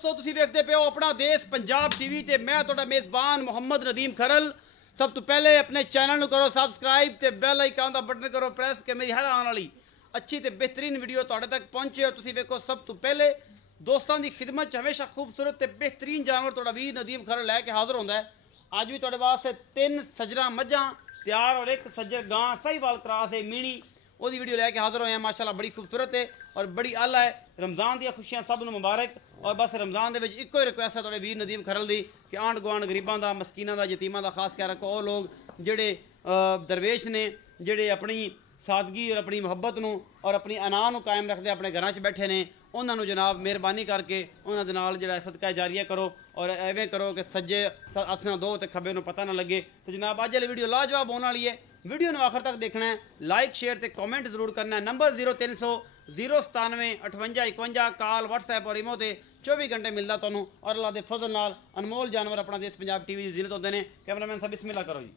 दोस्तों तुसी देखते पे हो अपना देश पंजाब टीवी ते मैं तुहाडा मेज़बान मोहम्मद नदीम खरल। सब तो पहले अपने चैनल करो सबसक्राइब ते बेल आइकन का बटन करो प्रेस कि मेरी हर आने वाली अच्छी ते बेहतरीन वीडियो तुहाडे तक पहुंचे हो। तुसी देखो सब तो पहले दोस्तों की खिदमत हमेशा खूबसूरत ते बेहतरीन जानवर तुहाडा वीर नदीम खरल लैके हाजिर होंदा है। अज भी तुहाडे वास्ते 3 सजरा मझां तैयार और एक सज्जर गां साहिवाल क्रॉस है मीणी वो वीडियो लैके हाजिर होए हैं। माशाल्लाह बड़ी खूबसूरत है और बड़ी आला है। रमज़ान दी खुशियां सब नूं मुबारक। और बस रमज़ान दे विच इक्को ही रिक्वेस्ट है तुहाडे वीर नदीम खरल दी कि आंढ गुआंढ गरीबां दा मस्कीनां दा यतीमां दा खास ख्याल रखो। वो लोग जेड़े दरवेश ने जेड़े अपनी सादगी और अपनी मुहब्बत नूं और अपनी अना नूं कायम रखदे अपने घरां च बैठे ने उन्हां नूं जनाब मेहरबानी करके उन्हां दे नाल जेड़ा सदका जारिया करो और एवें करो कि सज्जे हत्थ नाल दो ते खब्बे नूं पता ना लगे। तो जनाब अज वाली वीडियो लाजवाब होने वाली है। वीडियो नूं आखिर तक देखना है, लाइक शेयर ते कमेंट जरूर करना है। नंबर 0300 097 58 51 कॉल व्हाट्सएप और इमो ते 24 घंटे मिलता तुहानूं। और अल्लाह दे फजल नाल अनमोल जानवर अपना देश पंजाब टीवी की जिन्नत होंदे ने। कैमरामैन साहब बिस्मिल्लाह करो जी।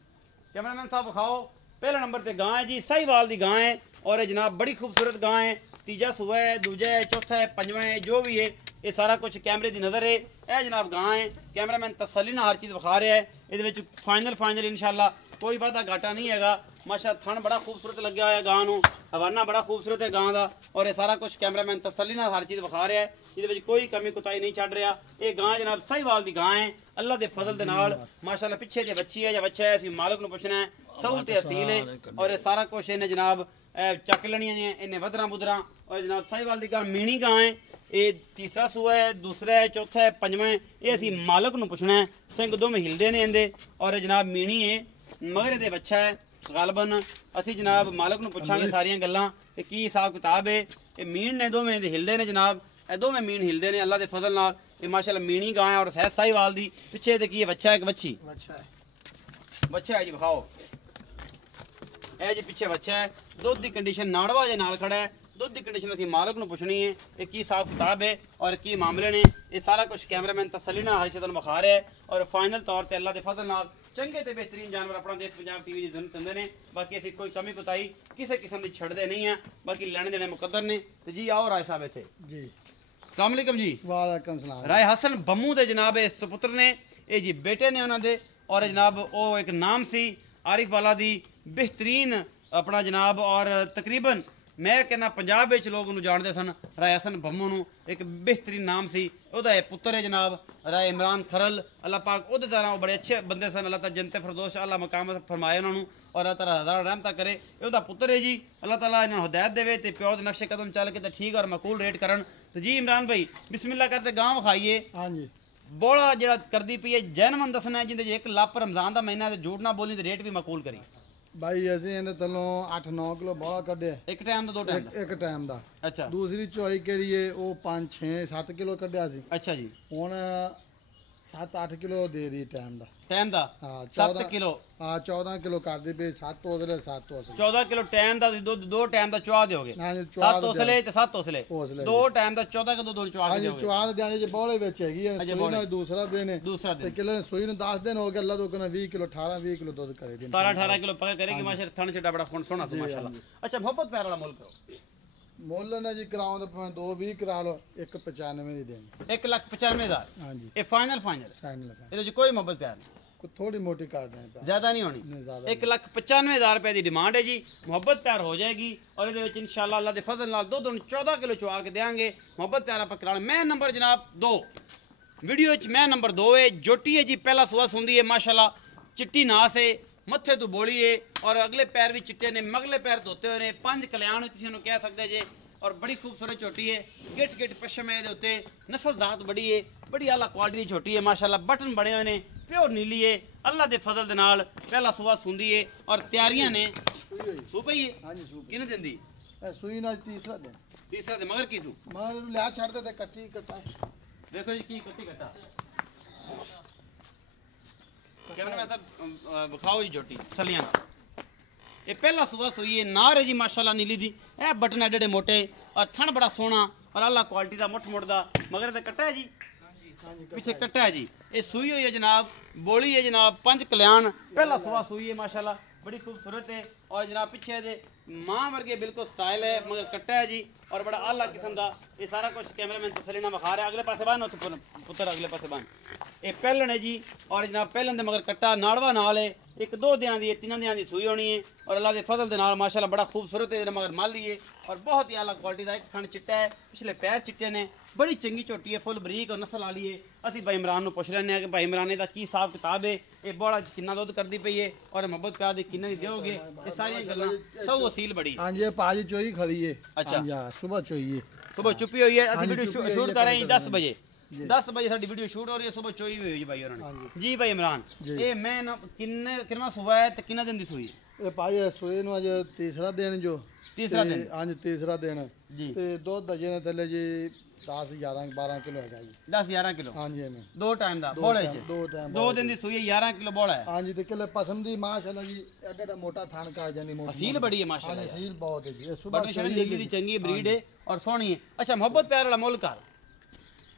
कैमरामैन साहब विखाओ। पहले नंबर ते गां है जी, साहिवाल दी गां है और ये जनाब बड़ी खूबसूरत गां है। तीजा सूआ है, दूजा है, चौथा है, पंजवां है, जो भी है ये सारा कुछ कैमरे की नज़र है। यह जनाब गां है। कैमरामैन तसल्ली नाल हर चीज़ विखा रहा है। ये फाइनल इंशाल्लाह कोई वादा घाटा नहीं है। माशा थन बड़ा खूबसूरत लग्या है गां नूं, हवाना बड़ा खूबसूरत है गां का और ये सारा कुछ कैमरामैन तसल्ली नाल हर चीज़ विखा रहा है। ये कोई कमी कुताही नहीं छड़ रहा। ये गां जनाब साहिवाल की गां है। अल्लाह के फजल के नाल माशाल्लाह पिछे ते बच्ची है या बच्चा है, असीं मालिक नूं पुछना है। सऊल ते असील है और ये सारा कुछ इन्हें जनाब चक लेनियां ने इन्हें वधरा बुधरा। और जनाब साहिवाल की गां मीणी गां है। ये तीसरा सूआ है, दूसरा है, चौथा है, पंजवां है। ये असीं मालिक नूं पुछना है। सिंह दोवें हिलदे ने इहदे और जनाब मीणी है मगर ये बच्चा है। गालबन असी जनाब मालिक नूं पुछांगे सारियां गल्लां कि की हिसाब किताब है। ये मीण ने दोवें हिलदे ने जनाब, ये दोवें मीण हिलदे ने अल्लाह के फजल नाल। ये माशाल्लाह मीणी गां है और सह साहिवाल दी। पिछे ते की है बच्चा है कि बच्ची? बच्चा है जी, विखाओ। ए जी पिछे बच्चा है। दुध की कंडीशन नाड़वा जे नाल खड़ा है। दुध की कंडीशन असीं मालिक नूं पुछनी है कि की हिसाब किताब है और की मामले ने। ये सारा कुछ कैमरामैन तसल्ली नाल हर शे तुहानूं विखा रहा है और फाइनल तौर पर अल्लाह के फजल नाल चंगे ते बेहतरीन जानवर अपना देश पंजाब टीवी की जिन्नत दिंदे ने। बाकी असीं कोई कमी कुताही किसी किस्म की छड्डदे नहीं हैं। बाकी लैणे देने मुकद्दर ने। तो जी आओ राय साहब इत्थे जी। अस्सलाम वालेकुम जी। वालेकुम सलाम। राय हसन बम्मू दे जनाब इस सुपुत्र ने, ये जी बेटे ने उन्हां दे और जनाब वो एक नाम सी आरिफ वाला दी बेहतरीन अपना जनाब और तकरीबन मैं कहना पंजाब में लोग उन्होंने जानते सन। राय हसन बम्मू नूं एक बेहतरीन नाम सी। उहदा पुत्र है जनाब राय इमरान खरल। अल्लाह पाक उहदे तरह वो बड़े अच्छे बंदे सन। अल्लाह ताला जन्नत फिरदौस अल्लाह मकाम फरमाए उन्होंने और अल्लाह ताला हज़ार रहमत करे। उहदा पुत्र है जी। अल्लाह ताला इन्होंने हिदायत देवे ते प्यो दे नक्शे कदम चल के तो ठीक और मकूल रेट करन। तो जी इमरान भाई बिस्मिल्लाह करते गांव खाइए। हाँ जी। बोला जरा करती पई है जैनमन दसना है जिंदे एक लप रमजान का महीना है झूठ ना बोली तो रेट भी मकूल करी। भाई असीं इहदे तलों 8-9 किलो बड़ा कड्ढिया एक टाइम दा, 2 टाइम दा? एक टाइम दा। अच्छा। दूसरी चोई केड़ी है वो 5-6-7 किलो कड्ढिया सी। अच्छा जी। हुण 7-8 किलो दे दी टाइम दा। टाइम दा? हाँ 7 किलो। हाँ 14 किलो कर दी पे 7 ओसले 7 ओसले 14 किलो टाइम दा दुध 2 टाइम दा चुआ दोगे। 7 ओसले ते 7 ओसले 2 टाइम दा 14 किलो दुध चुआ दोगे। चुआ देंगे जे बोले विच हैगी है सुई ना दूसरा दिन है। दूसरा दिन किलो सुई ने 10 दिन हो गए अल्लाह तो कना 20 किलो 18-20 किलो दूध करे 17-18 किलो पका करेगी माशाल्लाह। थन छटा बड़ा सोना तो माशाल्लाह। अच्छा मोहब्बत प्यार वाला मोल करो। मोल ना जी कराओ तो 2-20 करा लो 195 दी देंगे। 1,95,000। हाँ जी। ये फाइनल ये कोई मोहब्बत प्यार नहीं, थोड़ी मोटी कर दें, ज्यादा नहीं होनी। 1,95,000 रुपए की डिमांड है जी। मोहब्बत प्यार हो जाएगी और ये इंशाल्लाह अल्लाह के फजल नाल दुध 14 किलो चुआ के देंगे। मोहब्बत प्यार आप करा। मैं नंबर जनाब 2 वीडियो मैं नंबर 2 है। जोटी है जी पहला सुआ सुंदी है माशाल्लाह। चिट्टी नास है, मत्थे तो बोली है और अगले पैर भी चिट्टे ने, मगले पैर धोते हुए ने, 5 कल्याण कह सकते जे और बड़ी खूबसूरत छोटी है। गिट गिट पश्चिम है उत्ते नस्ल जात बड़ी है, बड़ी आला क्वालिटी की छोटी है माशाल्लाह। बटन बड़े हुए ने, प्योर नीली है। अल्लाह के फजल दे नाल पहला सुआ सुंदी है और तैयारियां ने सू पई है। हां जी सू किने दिंदी सुई ना तीसरा दिन मगर की सू मगर लिया छड़ दे ते कट्टी कटा। देखो जी की कट्टी कटा कैमरा में सब दिखाओ जी जोटी सलियां। ये पहला सुबह सुई है नार है जी माशाल्लाह नीली दी। ए बटन एडे मोटे और थन बड़ा सोना और अल्लाह क्वालिटी का मुठ मुठ दा मगर ते कट्टा है जी। पीछे कट्टा है जी। ये सुई हुई है जनाब, बोली है जनाब 5 कल्याण। पहला सुबह सुई है माशाल्लाह। बड़ी खूबसूरत है। और जनाब पिछे दे मां वर्गे बिल्कुल स्टाइल है मगर कट्टा है जी और बड़ा आला किस्म का। ये सारा कुछ कैमरामैन तसली ना विखा रहा है। अगले पासे बन पुत्र अगले पासे बन। ये पहलन है जी और जनाब पहलन दे मगर कट्टा नाड़वा नाल है। एक 2 दियां दी 3 दियां दी सूई होनी है और अल्लाह के फजल दे नाल माशाल्लाह बड़ा खूबसूरत है मगर माली है और बहुत ही आला क्वालिटी का। एक खंड चिट्टा है, पिछले पैर चिट्टे ने, बड़ी चंगी झोटी है, फुल बरीक और नस्ल वाली है। असी भाई इमरान पुछ लेने कि भाई इमरान का की हिसाब किताब है, ये बड़ा किन्ना दुध करती पई है और मोहब्बत प्यार दी किन्ना दी दोगे, ये सारी गल्लां सब वसील बड़ी। हां जी पाजी चोई खड़ी है। अच्छा सुबह चोई है, सुबह चुपी हुई है। असि वीडियो शूट कर रहे हैं 10 बजे 10 बजे साडी वीडियो शूट हो रही है, सुबह चोई हुई है भाई उन्होंने जी। भाई इमरान ये मैं किन्ना सुबह है ते किन्ना दिन दी सूई ये भाई सूई नु आज तीसरा दिन जो तीसरा दिन हां जी तीसरा दिन जी ते दूध दजे ने थले जी 10 11 12 किलो है जी 10 11 किलो हां जी दो टाइम दा बोले च दो दिन दी सूई 11 किलो बोला है। हां जी ते किले पसंदी माशाल्लाह जी एडा मोटा थान का जानी मोटी असील बड़ी है माशाल्लाह, असील बहुत है जी। सुबह नीली दी चंगी ब्रीड है और सोहनी है। अच्छा मोहब्बत प्यार वाला मुल्क कर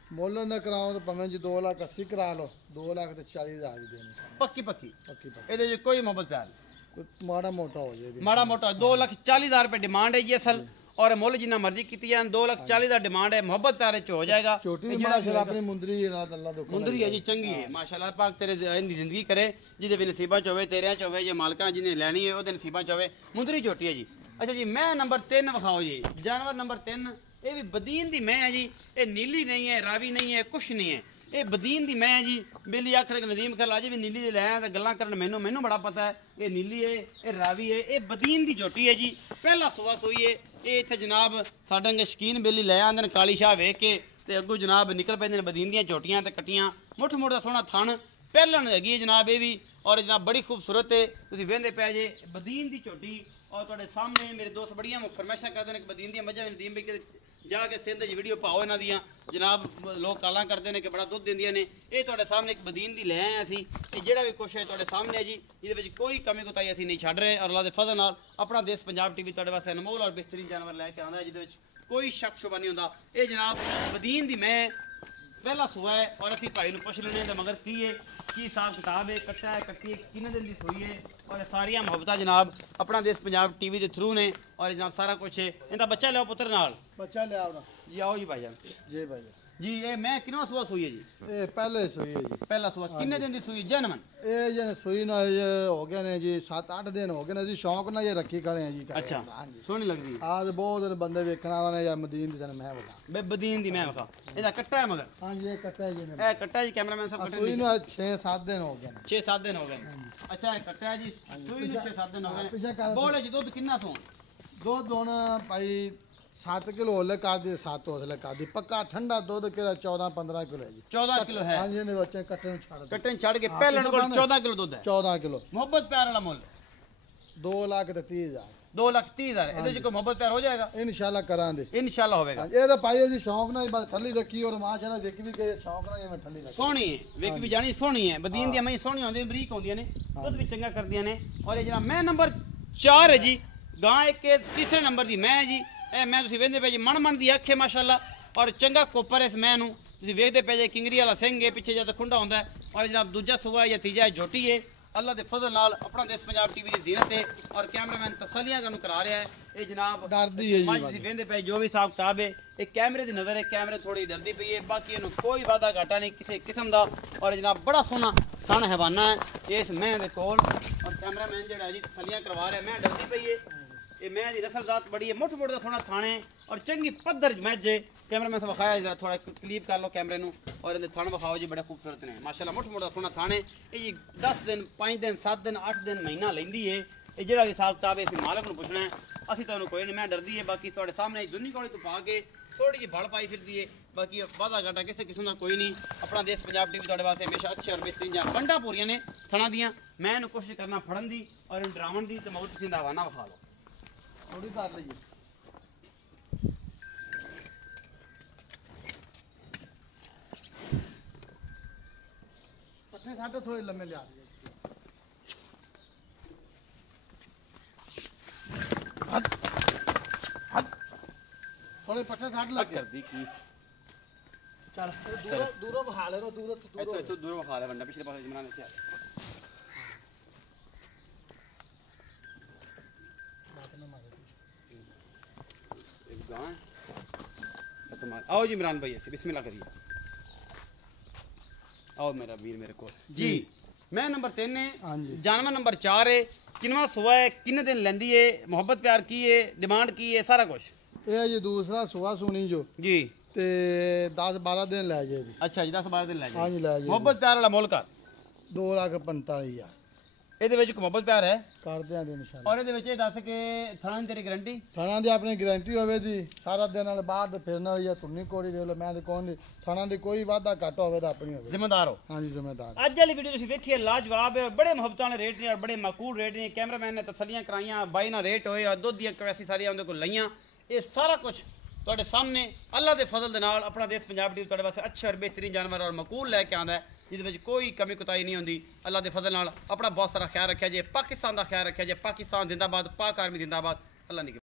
मोल ना कराओ तो भाਵੇਂ जी 2,80,000 करा लो 2,40,000 दी देनी पक्की पक्की पक्की ਇਹਦੇ ਚ ਕੋਈ मोहब्बत प्यार कोई माड़ा मोटा हो जाए माड़ा मोटा 2,40,000 रुपए डिमांड है जी असल और मुल जिन्ना मर्जी की जाए 2,40,000 का डिमांड है। मोहब्बत प्यारे च हो जाएगा। छोटी माशाल्लाह अपनी मुंदरी है रात अल्लाह दो मुंदरी है जी चंगी है माशाल्लाह पाक तेरे इन जिंदगी करे जिदे भी नसीबा च होवे तेरे च होवे जे मालका जिन्हें लेनी है ओदे नसीबा च होवे मुंदरी छोटी है जी। अच्छा जी मैं नंबर 3 विखाओ जी जानवर नंबर 3 ये भी बदीन दी मैं है जी। ये नीली नहीं है रावी नहीं है कुछ नहीं है ये बदीन दी मैं है जी। बेली आखड़ के नदीम कर अजे भी नीली दे लैं ते गल्लां करन मैनू बड़ा पता है। ये नीली है ये रावी है ये बदीन दी झोटी है जी। पहला सुआ सोई है ये इत्थे जनाब साडे अंगे शकीन बेली लै आंदे ने काली शाह वेख के ते अग्गों जनाब निकल पैंदे ने बदीन दियां झोटियां ते कट्टियां मुठ मुठ दा सोहना थन पहलन हैगी है जनाब ये भी और जनाब बड़ी खूबसूरत है। तुसीं वेंदे पै जे बदीन दी झोटी और तुहाडे सामने मेरे दोस्त बड़ियां फरमाइशां करदे ने कि बदीन दियां मज्झां नदीम भी जाके सिंध च वीडियो पाओ इन्हां दियां जनाब लोग गालां करदे ने कि बड़ा दुध दिंदियां ने। ये तुहाडे सामने एक बदीन दी लै आए असीं ते जेहड़ा भी कुछ है तुहाडे सामने है जी। इहदे विच कोई कमी कोताही असीं नहीं छड्ड रहे और अल्लाह दे फजल नाल अपना देश पंजाब टीवी तुहाडे वास्ते अनमोल और बेहतरीन जानवर लैके आंदा है जिहदे विच कोई शक शुबा नहीं हुंदा। ये जनाब बदीन दी मैं पहला सुआ है और असीं भाई नूं पुछ लैने मगर की है की हिसाब किताब है कट्टा है कट्टी है किन्ने दिन दी सूई है और सारियां मुहब्बतां जनाब अपना देश पंजाब टीवी के थ्रू ने और जनाब सारा कुछ है। इनका बच्चा लियाओ पुत्र नाल बच्चा ले आओ ना जी आओ जी भाईजान जी भाई जी। ये मैं कितना सुआ सूई है जी ये पहले सूई है जी पहला सुआ किन्ने दिन दी सूई जनमन ये जे सूई ना ये हो गए ने जी 7-8 दिन हो गए ने जी शौक ना ये रखी खड़े हैं जी। अच्छा सोहनी लग रही है आज बहुत बंदे वेखना वाले या मदीन दी मैं बता बे बदीन दी मैं वखा ਇਹਦਾ ਕੱਟਾ ਹੈ मगर हां जी ये कट्टा है जी ਇਹ ਕੱਟਾ ਜੀ कैमरामैन साहब ਕੱਟਾ सूई ना 6-7 दिन हो गए 6-7 दिन हो गए। अच्छा ਇਹ ਕੱਟਾ ਹੈ ਜੀ ਸੂਈ ਨੂੰ 6-7 दिन हो गए। ਬੋਲੇ ਜੀ ਦੁੱਧ ਕਿੰਨਾ ਸੋਣ दो दोना भाई 7 किलो होले कर दी 7 हौसले कर दी पक्का ठंडा दूध के 14-15 किलो है जी 14 किलो है। हां जी ने बच्चे कट्टे नु छाड़ कट्टे छड़ के पहले कोल 14 किलो दूध है 14 किलो मोहब्बत प्यार वाला मुੱਲ 2,30,000 2,30,000 ਇਹਦੇ ਚ ਕੋਈ मोहब्बत प्यार हो जाएगा इंशाल्लाह करा दे इंशाल्लाह होवेगा। ये तो भाई जी शौक ना बस ठल्ली रखी और माशाल्लाह देख भी के शौक ना ये मैं ठल्ली रखी सोहनी है वेख भी जानी सोहनी है बदीन दी मैं सोहनी होंदी बरीक होंदियां ने दुध भी चंगा करदियां ने। और ये जरा मैं नंबर 4 है जी गां एक के तीसरे नंबर दी मैं है जी। ए मैं तुसीं वेंदे पे जी मन दी अख है माशाल्लाह और चंगा कोपर इस मैं नूं तुसीं वेखदे पे जे किंगरी वाला सिंह है पिछे जद खुंडा होंदा है और जनाब दूजा सुआ या तीजा झोटी है। अल्लाह के फजल नाल अपना देश पंजाब टीवी की जीनत है और कैमरामैन तसलियां कनु करा रहा है। ये जनाब डरदी है जी तुसीं वेंदे पे जो भी हिसाब किताब है एक कैमरे की नज़र है कैमरे थोड़ी डरदी पई है बाकी इन्हूं कोई वादा घाटा नहीं किसी किस्म का। और जनाब बड़ा सोहना थन हैवाना है इस मैं दे कोल और कैमरामैन जेड़ा जी तसलियां करवा रहा है मैं डरदी पई है। ये मैं दी नस्ल जात बड़ी है मुठ मुठ दा थोड़ा थाने और चंगी पद्धर मैच है। कैमरामैन से विखाया जरा थोड़ा क्लिप कर लो कैमरे नूं और इहदे थन विखाओ जी बड़े खूबसूरत ने माशाल्लाह मुठ मुठ दा थोड़ा थाने। ये जी 10 दिन 5 दिन 7 दिन 8 दिन महीना लैंदी है। ये जेड़ा हिसाब किताब है इस मालक नूं पुछना है असीं तुहानूं कोई नहीं मैं डरदी है बाकी तुहाडे सामने दुनी कौड़ी तो पा के थोड़ी जी बल पाई फिरदी है बाकी वादा घाटा किसी किस्म का कोई नहीं। अपना देश पंजाब टीवी तुहाडे वास्ते हमेशा अच्छे और बेहतरीन जान बंडा पूरियां ने थना दियां मैं इन्हूं कोशिश करना फड़न दी और इन्हूं डरावन दी ते मगर तुसीं दा हवाना विखा लो थोड़ी कर लीजिए पट्टे साटे थोड़े लम्बे ले आ रही थोड़े पट्टे साट लग कर दी की चल दूर दूर बहा ले दूर तो दूर विखा ले बंडा पिछले पासे जमना ने क्या हाँ आओ जी इमरान भाई ऐसे बिस्मिल्लाह करिए आओ मेरा वीर मेरे को जी मैं नंबर 3 है जानवर नंबर 4 है किनवा सुबह है किन्ने दिन लेंदी है मोहब्बत प्यार की है डिमांड की है सारा कुछ ये जी दूसरा सुबह सुनी जो जी ते 10-12 दिन लै जाए जी अच्छा जी 10-12 दिन लै जाए हाँ जी लै जाए मोहब्बत प्यार वाला मुल्क 2,45,000 ਇਹਦੇ ਵਿੱਚ ਮੁਹੱਬਤ ਪਿਆਰ ਹੈ ਕਰਦੇ ਆਂ ਜੀ ਇਨਸ਼ਾਅੱਲਾ ਔਰ ਇਹਦੇ ਵਿੱਚ ਇਹ ਦੱਸ ਕੇ ਥਣਾ ਦੀ ਤੇਰੀ ਗਾਰੰਟੀ ਥਣਾ ਦੀ ਆਪਣੀ ਗਾਰੰਟੀ ਹੋਵੇ ਜੀ ਸਾਰਾ ਦਿਨ ਨਾਲ ਬਾਹਰ ਤੇ ਫਿਰਨ ਵਾਲੀ ਜਾਂ ਤੁੰਨੀ ਕੋੜੀ ਵੇਖ ਲਓ ਮੈਂ ਤੇ ਕੋਣ ਦੀ ਥਣਾ ਦੀ ਕੋਈ ਵਾਧਾ ਘੱਟ ਹੋਵੇ ਤਾਂ ਆਪਣੀ ਹੋਵੇ ਜ਼ਿੰਮੇਦਾਰ ਹੋ ਹਾਂਜੀ ਜ਼ਿੰਮੇਦਾਰ ਅੱਜ ਵਾਲੀ ਵੀਡੀਓ ਤੁਸੀਂ ਵੇਖੀਏ ਲਾਜਵਾਬ ਹੈ ਬੜੇ ਮੁਹੱਬਤਾਂ ਵਾਲੇ ਰੇਟ ਨੇ ਔਰ ਬੜੇ ਮਾਕੂਲ ਰੇਟ ਨੇ ਕੈਮਰਾਮੈਨ ਨੇ ਤਸੱਲੀਆਂ ਕਰਾਈਆਂ ਬਾਈ ਨਾਲ ਰੇਟ ਹੋਏ ਔਰ ਦੁੱਧ ਦੀਆਂ ਕਵੈਸੀ ਸਾਰੀਆਂ ਉਹਦੇ ਕੋਲ ਲਈਆਂ ਇਹ ਸਾਰਾ ਕੁਝ ਤੁਹਾਡੇ ਸਾਹਮਣੇ ਅੱਲਾ ਦੇ ਫਜ਼ਲ ਦੇ ਨਾਲ ਆਪਣਾ ਦੇਸ਼ ਪੰਜਾਬ ਟੀਵੀ ਤੁਹਾਡੇ ਵਾਸਤੇ ਅੱਛੇ ਔਰ ਬਿਹਤਰੀਨ ਜਾਨਵਰ ਔਰ ਮਾਕੂਲ ਲੈ ਕੇ ਆਉਂਦਾ ਹੈ ਜਿਹਦੇ ਵਿੱਚ ਕੋਈ ਕਮੀ ਕੁਤਾਈ ਨਹੀਂ ਹੁੰਦੀ ਅੱਲਾ ਦੇ ਫਜ਼ਲ ਨਾਲ ਆਪਣਾ ਬਹੁਤ ਸਾਰਾ ਖਿਆਲ ਰੱਖਿਆ ਜੇ ਪਾਕਿਸਤਾਨ ਦਾ ਖਿਆਲ ਰੱਖਿਆ ਜੇ ਪਾਕਿਸਤਾਨ ਜ਼ਿੰਦਾਬਾਦ ਪਾਕ ਆਰਮੀ ਜ਼ਿੰਦਾਬਾਦ ਅੱਲਾ ਨੇ